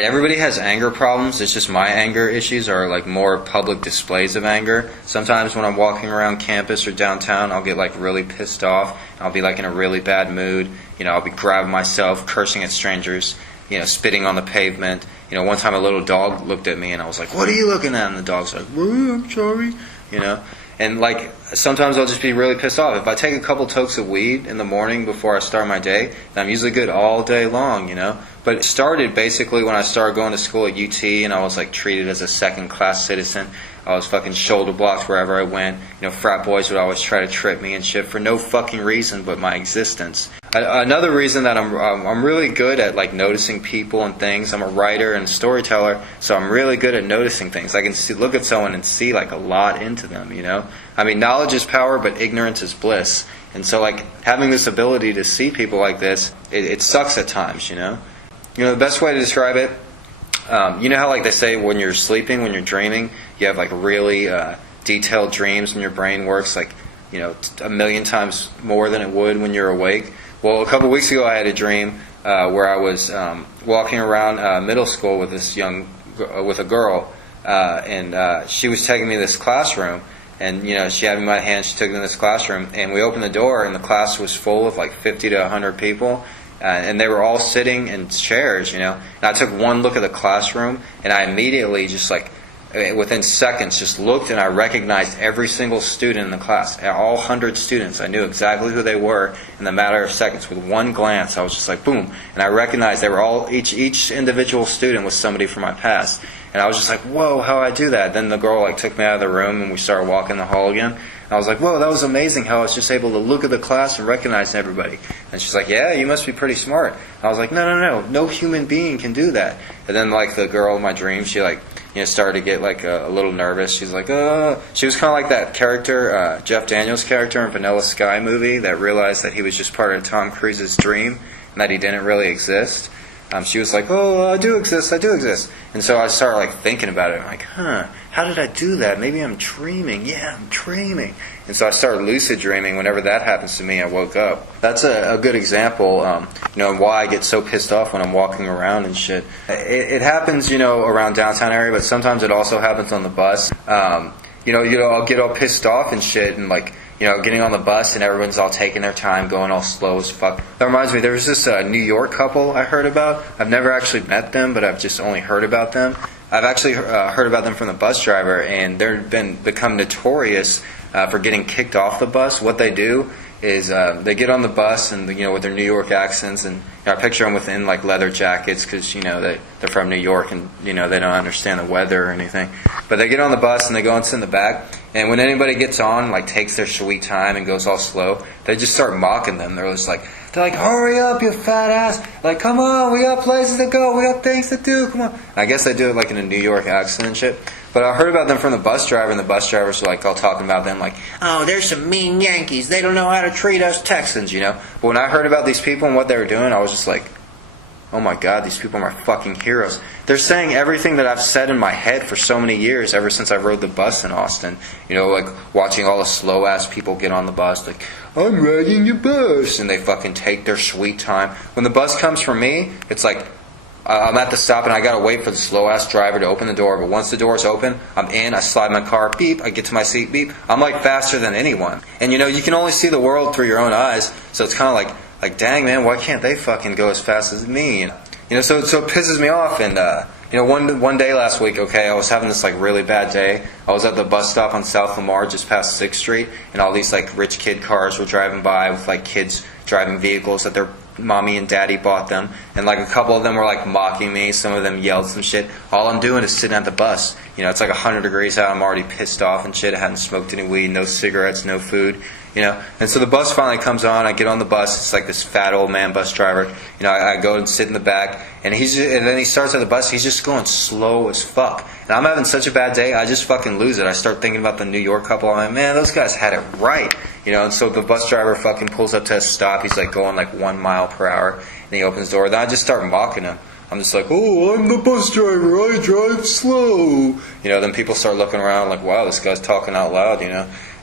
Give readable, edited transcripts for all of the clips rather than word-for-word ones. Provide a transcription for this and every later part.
Everybody has anger problems. It's just my anger issues are like more public displays of anger. Sometimes when I'm walking around campus or downtown, I'll get like really pissed off. I'll be like in a really bad mood. I'll be grabbing myself, cursing at strangers, spitting on the pavement. One time a little dog looked at me and I was like, "What are you looking at?" And the dog's like, "Well, I'm sorry." And like sometimes I'll just be really pissed off. If I take a couple tokes of weed in the morning before I start my day, then I'm usually good all day long, But it started basically when I started going to school at UT and I was like treated as a second class citizen. I was fucking shoulder blocked wherever I went. Frat boys would always try to trip me and shit for no fucking reason but my existence. Another reason that I'm really good at like noticing people and things. I'm a writer and storyteller, so I'm really good at noticing things. I can look at someone and see like a lot into them. I mean, knowledge is power, but ignorance is bliss. And so like having this ability to see people like this, it sucks at times. The best way to describe it. You know how like they say when you're sleeping, when you're dreaming, you have like really detailed dreams and your brain works like, a million times more than it would when you're awake. Well, a couple weeks ago I had a dream where I was walking around middle school with with a girl, and she was taking me to this classroom, and she had me in my hand, she took me to this classroom, and we opened the door, and the class was full of like 50 to 100 people. And they were all sitting in chairs, And I took one look at the classroom, and I immediately just like, within seconds, just looked and I recognized every single student in the class. All 100 students. I knew exactly who they were in the matter of seconds. With one glance, I was just like, boom. And I recognized they were all, each individual student was somebody from my past. And I was just like, whoa, how'd I do that? Then the girl like took me out of the room and we started walking the hall again. And I was like, whoa, that was amazing how I was just able to look at the class and recognize everybody. And she's like, yeah, you must be pretty smart. I was like, no human being can do that. And then like the girl in my dream, she like, started to get like a little nervous. She's like, she was kind of like that character, Jeff Daniels' character in Vanilla Sky movie that realized that he was just part of Tom Cruise's dream and that he didn't really exist. She was like, I do exist. And so I started like thinking about it. I'm like, how did I do that? Maybe I'm dreaming. Yeah, I'm dreaming. And so I started lucid dreaming. Whenever that happens to me, I woke up. That's a good example, why I get so pissed off when I'm walking around and shit. It happens, around downtown area, but sometimes it also happens on the bus. I'll get all pissed off and shit and like, getting on the bus and everyone's all taking their time, going all slow as fuck. That reminds me, there was this New York couple I heard about. I've never actually met them, but I've just only heard about them. I've actually heard about them from the bus driver, and they've become notorious for getting kicked off the bus. What they do is they get on the bus and with their New York accents, and I picture them within like leather jackets because they're from New York and they don't understand the weather or anything. But they get on the bus and they go and sit in the back. And when anybody gets on, like takes their sweet time and goes all slow, they just start mocking them. They're like, hurry up, you fat ass! Like, come on, we got places to go, we got things to do. Come on. And I guess they do it like in a New York accent and shit. But I heard about them from the bus driver, and the bus drivers were like all talking about them like, oh, there's some mean Yankees. They don't know how to treat us Texans, But when I heard about these people and what they were doing, I was just like, oh my God, these people are my fucking heroes. They're saying everything that I've said in my head for so many years, ever since I rode the bus in Austin. Like watching all the slow ass people get on the bus, like, I'm riding your bus, and they fucking take their sweet time. When the bus comes for me, it's like, I'm at the stop and I gotta wait for the slow ass driver to open the door. But once the door's open, I'm in, I slide my car, beep, I get to my seat, beep. I'm like faster than anyone. And you can only see the world through your own eyes, so it's kind of like, dang man, why can't they fucking go as fast as me? So it pisses me off. And one day last week, I was having this like really bad day. I was at the bus stop on South Lamar, just past 6th Street, and all these like rich kid cars were driving by with like kids driving vehicles that their mommy and daddy bought them, and like a couple of them were like mocking me. Some of them yelled some shit. All I'm doing is sitting at the bus. It's like 100 degrees out. I'm already pissed off and shit. I hadn't smoked any weed, no cigarettes, no food. And so the bus finally comes on. I get on the bus. It's like this fat old man bus driver. I go and sit in the back, and then he starts at the bus. He's just going slow as fuck. And I'm having such a bad day, I just fucking lose it. I start thinking about the New York couple. I'm like, man, those guys had it right. And so the bus driver fucking pulls up to a stop. He's like going like 1 mile per hour, and he opens the door. Then I just start mocking him. I'm just like, oh, I'm the bus driver, I drive slow. Then people start looking around like, wow, this guy's talking out loud,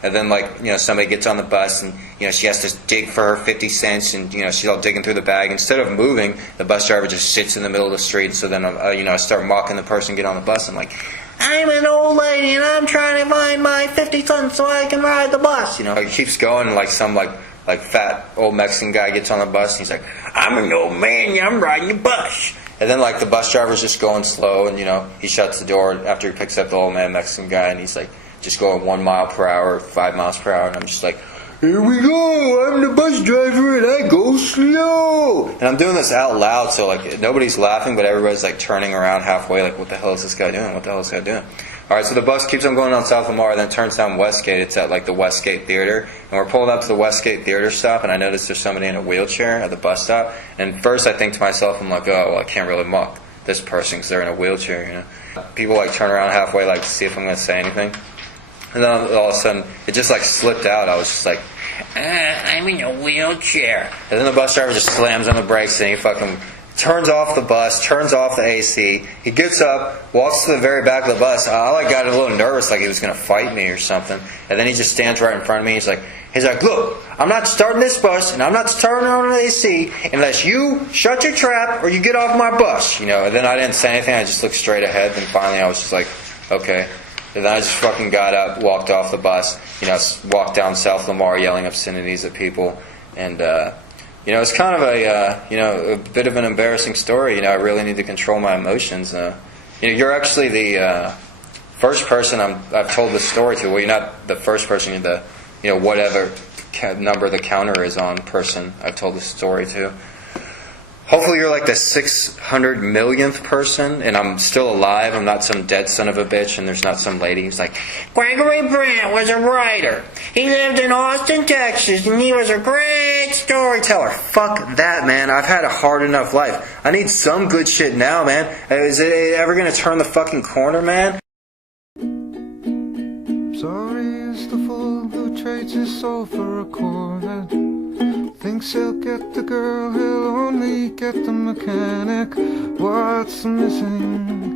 And then, like, you know, somebody gets on the bus and, you know, she has to dig for her 50 cents and, you know, she's all digging through the bag. Instead of moving, the bus driver just sits in the middle of the street. So then, you know, I start mocking the person get on the bus. I'm like, I'm an old lady and I'm trying to find my 50 cents so I can ride the bus. You know, it keeps going, like some like fat old Mexican guy gets on the bus and he's like, I'm an old man, yeah, I'm riding the bus. And then, like, the bus driver's just going slow and, you know, he shuts the door after he picks up the old man Mexican guy and he's like just going 1 mile per hour, 5 miles per hour, and I'm just like, here we go, I'm the bus driver and I go slow. And I'm doing this out loud, so, like, nobody's laughing, but everybody's, like, turning around halfway, like, what the hell is this guy doing? What the hell is this guy doing? All right, so the bus keeps on going down South Lamar, then turns down Westgate. It's at, like, the Westgate Theater. And we're pulling up to the Westgate Theater stop, and I notice there's somebody in a wheelchair at the bus stop. And first I think to myself, I'm like, oh, well, I can't really mock this person because they're in a wheelchair, you know. People, like, turn around halfway, like, to see if I'm going to say anything. And then all of a sudden, it just, like, slipped out. I was just like, I'm in a wheelchair. And then the bus driver just slams on the brakes and he fucking turns off the bus, turns off the AC. He gets up, walks to the very back of the bus. I like got a little nervous, like he was going to fight me or something. And then he just stands right in front of me. He's like, look, I'm not starting this bus, and I'm not starting on the AC unless you shut your trap or you get off my bus. You know. And then I didn't say anything. I just looked straight ahead. Then finally, I was just like, okay. And then I just fucking got up, walked off the bus. You know, walked down South Lamar, yelling obscenities at people, and. You know, it's kind of a bit of an embarrassing story. You know, I really need to control my emotions. You know, you're actually the first person I've told this story to. Well, you're not the first person. You're the, you know, whatever number the counter is on person I've told this story to. Hopefully you're like the 600 millionth person, and I'm still alive. I'm not some dead son of a bitch, and there's not some lady who's like, Gregory Brandt was a writer. He lived in Austin, Texas, and he was a great storyteller. Fuck that, man. I've had a hard enough life. I need some good shit now, man. Is it ever going to turn the fucking corner, man? Sorry is the fool who trades his soul for a Corvette. Thinks he'll get the girl, he'll only get the mechanic. What's missing?